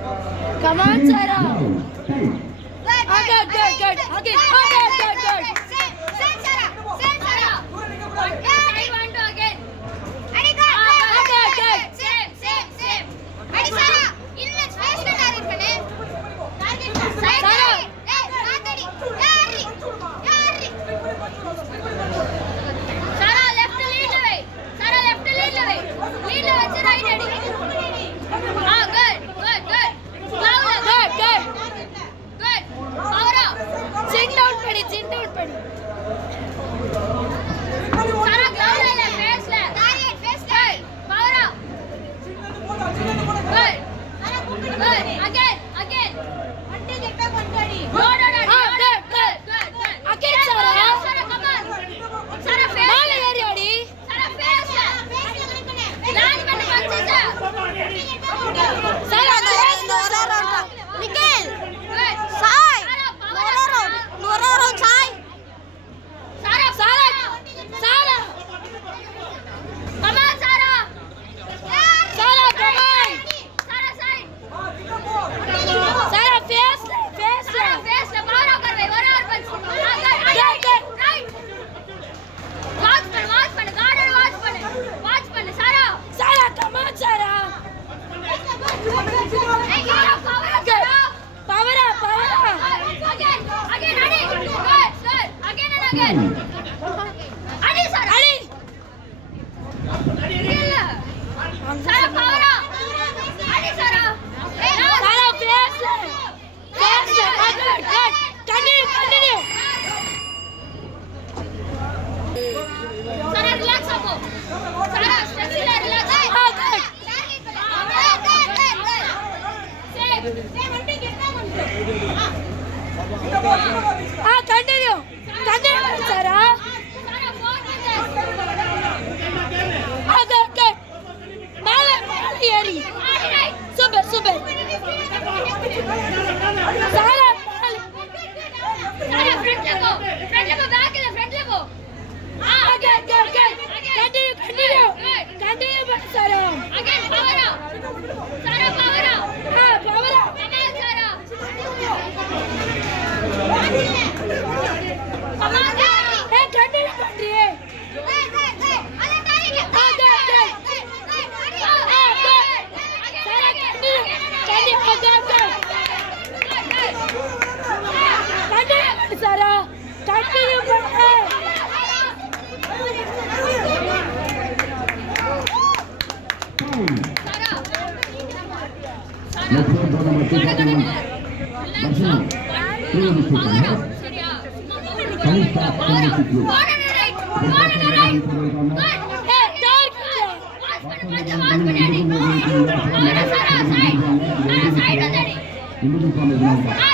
Come on, Sarah. Good. Okay. Good. Same Sarah. Side one to again. Good. Same. Adi Sarah. Illa space la target பண்ணு. Side. Hey, Yari. Sarah left lead away. Lead la வச்சு right அடி. Good. Louder. Good. Power up. Chin down பண்ணு. Sarah ground la face la. Face la. Power up. Good. Again. Until get back one body. Good. Again, Sarah. Sarah, come on. Sarah face. மேல ஏறி அடி. Sarah face la. Land பண்ணு பச்சை. Sarah Nikhil. Good. Sai. Nora round Sai. Sarah. Come on, Sarah. Sarah, come on. Sarah side. Sarah, face la. Sarah face la power up कर भाई 1 hour punch. Good. Right. Watch பண்ணு. Guard watch பண்ணு. Sarah. Sarah, come on, Sarah. Hey, power up, Sarah. Power up. Again, Adi. Good. Again and again. Adi, Sarah. இல்ல. Sarah, power up. Adi, Sarah. Hey, Sarah, face la. Good. Continue. Sarah, relax ako. Sarah, stress ಇಲ್ಲ, relax. Good. Same, until get back one. Continue, Sarah. Sarah, forward with us. Good. மேல ஏறி. Right. Super. Sarah, Sarah, front la go, back in the front la go. Good. Continue, Sarah. Again, power up. Sarah, power up. Power up. Come on, Sarah. Come on, Sarah. Hey, continue பண்றியே. Sarah, continue பண்ணு. Side.